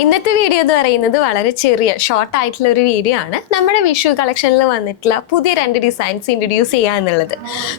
ഇന്നത്തെ വീഡിയോ എന്ന് പറയുന്നത് വളരെ ചെറിയ ഷോർട്ട് ആയിട്ടുള്ള ഒരു വീഡിയോ ആണ്. നമ്മുടെ വിഷു കളക്ഷനിൽ വന്നിട്ടുള്ള പുതിയ 2 ഡിസൈൻസ് ഇൻട്രൊഡ്യൂസ് ചെയ്യുക എന്നുള്ളത്.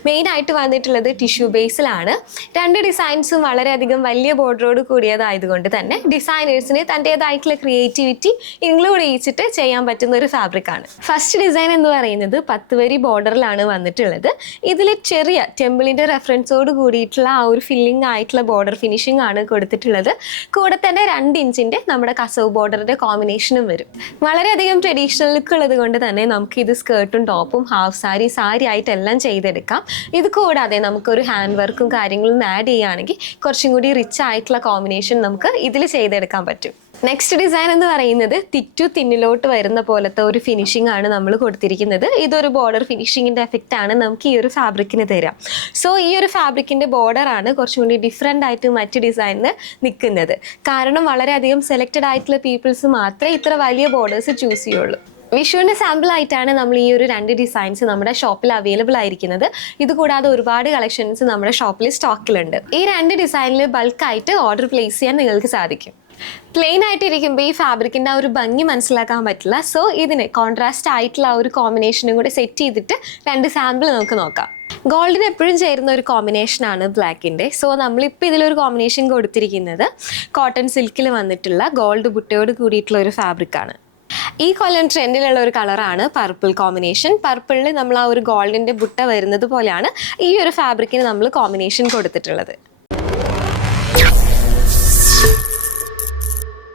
മെയിൻ ആയിട്ട് വന്നിട്ടുള്ളത് ടിഷ്യൂ ബേസിലാണ്. 2 ഡിസൈൻസും വളരെയധികം വലിയ ബോർഡറോട് കൂടിയതായതുകൊണ്ട് തന്നെ ഡിസൈനേഴ്സിന് തൻ്റെതായിട്ടുള്ള ക്രിയേറ്റിവിറ്റി ഇൻക്ലൂഡ് ചെയ്യിച്ചിട്ട് ചെയ്യാൻ പറ്റുന്ന ഒരു ഫാബ്രിക് ആണ്. ഫസ്റ്റ് ഡിസൈൻ എന്ന് പറയുന്നത് 10 വരി ബോർഡറിലാണ് വന്നിട്ടുള്ളത്. ഇതിൽ ചെറിയ ടെമ്പിളിന്റെ റെഫറൻസോട് കൂടിയിട്ടുള്ള ആ ഒരു ഫില്ലിംഗ് ആയിട്ടുള്ള ബോർഡർ ഫിനിഷിംഗ് ആണ് കൊടുത്തിട്ടുള്ളത്. കൂടെ തന്നെ 2 ഇഞ്ചിന്റെ നമ്മുടെ കസവ് ബോർഡറിന്റെ കോമ്പിനേഷനും വരും. വളരെയധികം ട്രഡീഷണൽ ലുക്ക് ഉള്ളത് കൊണ്ട് തന്നെ നമുക്ക് ഇത് സ്കേർട്ടും ടോപ്പും ഹാഫ് സാരി ആയിട്ടെല്ലാം ചെയ്തെടുക്കാം. ഇത് കൂടാതെ നമുക്കൊരു ഹാൻഡ് വർക്കും കാര്യങ്ങളും ആഡ് ചെയ്യുകയാണെങ്കിൽ കുറച്ചും കൂടി റിച്ച് ആയിട്ടുള്ള കോമ്പിനേഷൻ നമുക്ക് ഇതിൽ ചെയ്തെടുക്കാൻ പറ്റും. നെക്സ്റ്റ് ഡിസൈൻ എന്ന് പറയുന്നത് തിറ്റു തിന്നിലോട്ട് വരുന്ന പോലത്തെ ഒരു ഫിനിഷിംഗ് ആണ് നമ്മൾ കൊടുത്തിരിക്കുന്നത്. ഇതൊരു ബോർഡർ ഫിനിഷിങ്ങിന്റെ എഫക്റ്റ് ആണ് നമുക്ക് ഈ ഒരു ഫാബ്രിക്കിന് തരാം. സോ ഈ ഒരു ഫാബ്രിക്കിന്റെ ബോർഡർ ആണ് കുറച്ചും കൂടി ഡിഫറെൻ്റ് ആയിട്ട് മറ്റ് ഡിസൈനിന് നിൽക്കുന്നത്. കാരണം വളരെയധികം സെലക്റ്റഡ് ആയിട്ടുള്ള പീപ്പിൾസ് മാത്രമേ ഇത്ര വലിയ ബോർഡേഴ്സ് ചൂസ് ചെയ്യുള്ളൂ. വിഷുവിൻ്റെ സാമ്പിൾ ആയിട്ടാണ് നമ്മൾ ഈ ഒരു 2 ഡിസൈൻസ് നമ്മുടെ ഷോപ്പിൽ അവൈലബിൾ ആയിരിക്കുന്നത്. ഇത് കൂടാതെ ഒരുപാട് കളക്ഷൻസ് നമ്മുടെ ഷോപ്പിൽ സ്റ്റോക്കിലുണ്ട്. ഈ 2 ഡിസൈനിൽ ബൾക്കായിട്ട് ഓർഡർ പ്ലേസ് ചെയ്യാൻ നിങ്ങൾക്ക് സാധിക്കും. പ്ലെയിൻ ആയിട്ടിരിക്കുമ്പോൾ ഈ ഫാബ്രിക്കിൻ്റെ ആ ഒരു ഭംഗി മനസ്സിലാക്കാൻ പറ്റില്ല. സോ ഇതിന് കോൺട്രാസ്റ്റ് ആയിട്ടുള്ള ആ ഒരു കോമ്പിനേഷനും കൂടി സെറ്റ് ചെയ്തിട്ട് 2 സാമ്പിൾ നമുക്ക് നോക്കാം. ഗോൾഡിന് എപ്പോഴും ചേരുന്ന ഒരു കോമ്പിനേഷനാണ് ബ്ലാക്കിൻ്റെ. സോ നമ്മളിപ്പോൾ ഇതിലൊരു കോമ്പിനേഷൻ കൊടുത്തിരിക്കുന്നത് കോട്ടൺ സിൽക്കിൽ വന്നിട്ടുള്ള ഗോൾഡ് ബുട്ടയോട് കൂടിയിട്ടുള്ള ഒരു ഫാബ്രിക്കാണ്. ഈ കൊല്ലം ട്രെൻഡിലുള്ള ഒരു കളറാണ് പർപ്പിൾ കോമ്പിനേഷൻ. പർപ്പിളിൽ നമ്മൾ ആ ഒരു ഗോൾഡിൻ്റെ ബുട്ട വരുന്നത് പോലെയാണ് ഈ ഒരു ഫാബ്രിക്കിന് നമ്മൾ കോമ്പിനേഷൻ കൊടുത്തിട്ടുള്ളത്.